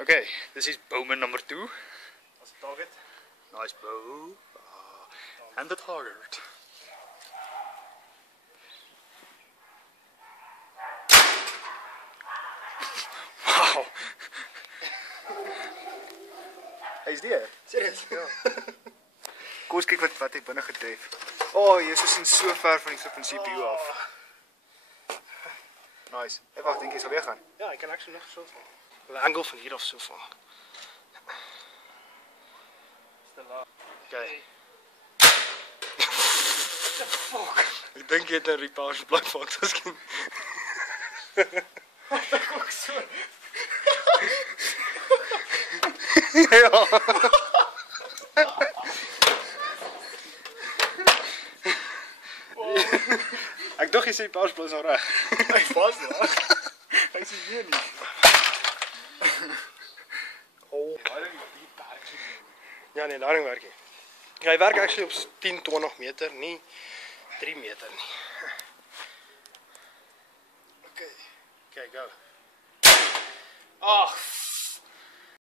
Okay, this is bowman number 2. That's a target. Nice bow. And the target. Wow. Hy's deur. Serieus? Ja. Kom ons kyk wat hy binne getref. Oh, jy is so ver van die flippin CPU af. Nice. Hey, wacht, denk jy sal weer gaan? Ja, ik kan actually nog zo van. De angle van hier of zo van. Okay. The fuck? Ik denk je het een repage blijft van misschien. Wat dat ook zo. Ja. Ek dink jy sê pausblus nou reg. Hy was daar. Hy sê hier nie. Oh, ja nee, daar werk hy. Hy werk actually op 10-20 meter, nie 3 meter nie. Okay. Okay, go. Ag,